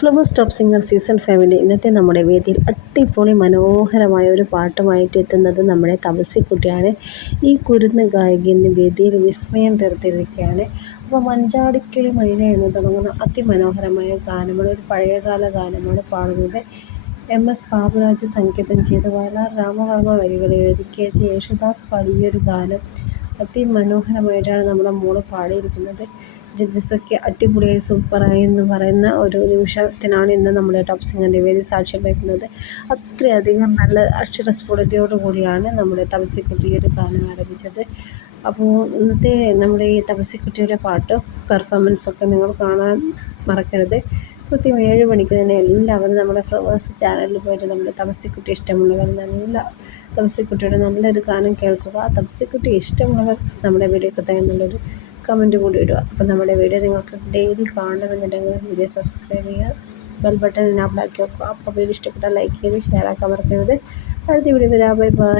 Flowers top singer season 5 ഇന്നത്തെ നമ്മുടെ വേദിയിൽ അടിപൊളി മനോഹരമായ ഒരു പാട്ടുമായിട്ട് എത്തുന്നത് നമ്മുടെ തപസ്സിക്കുട്ടിയാണ്. ഈ കുരുന്ന് ഗായിക ഇന്ന് വേദിയിൽ വിസ്മയം തീർത്തിരിക്കുകയാണ്. അപ്പോൾ മഞ്ചാടിക്കിളി മൈന എന്ന് തുടങ്ങുന്ന അതിമനോഹരമായ ഗാനമാണ്, ഒരു പഴയകാല ഗാനമാണ് പാടുന്നത്. MS ബാബുരാജ് സംഗീതം ചെയ്ത് വയലാർ രാമവർമ്മ വരികൾ എഴുതി KG യേശുദാസ് പാടിയ ഒരു ഗാനം അതിമനോഹരമായിട്ടാണ് നമ്മുടെ മോള് പാടിയിരിക്കുന്നത്. ജഡ്ജസൊക്കെ അടിപൊളിയായി സൂപ്പറായി എന്ന് പറയുന്ന ഒരു നിമിഷത്തിനാണ് ഇന്ന് നമ്മുടെ ടോപ്പ് സിംഗറിൻ്റെ വേദി സാക്ഷ്യം വയ്ക്കുന്നത്. അത്രയധികം നല്ല അക്ഷരസ്ഫുടതയോടു കൂടിയാണ് നമ്മുടെ തപസ്സിക്കുട്ടി ഒരു ഗാനം ആരംഭിച്ചത്. അപ്പോൾ ഇന്നത്തെ നമ്മുടെ ഈ തപസ്സിക്കുട്ടിയുടെ പാട്ട് പെർഫോമൻസൊക്കെ നിങ്ങൾ കാണാൻ മറക്കരുത്. കൃത്യം 7 മണിക്ക് തന്നെ എല്ലാവരും നമ്മുടെ ഫ്ലവേഴ്സ് ചാനലിൽ പോയിട്ട് നമ്മുടെ തപസ്സിക്കുട്ടി ഇഷ്ടമുള്ളവർ തപസ്സിക്കുട്ടിയുടെ നല്ലൊരു ഗാനം കേൾക്കുക. തപസ്സിക്കുട്ടി ഇഷ്ടമുള്ളവർ നമ്മുടെ വീഡിയോക്ക് എന്നുള്ളൊരു കമൻറ്റ് കൂടി ഇടുക. അപ്പോൾ നമ്മുടെ വീഡിയോ നിങ്ങൾക്ക് ഡെയിലി കാണണമെന്നുണ്ടെങ്കിൽ വീഡിയോ സബ്സ്ക്രൈബ് ചെയ്യുക, ബെൽ ബട്ടൺ എനാബിൾ ആക്കി വെക്കുക. അപ്പോൾ വീഡിയോ ഇഷ്ടപ്പെട്ടാൽ ലൈക്ക് ചെയ്ത് ഷെയർ ആക്കാൻ മറക്കരുത്. അടുത്ത വീഡിയോ വരാം. Bye bye.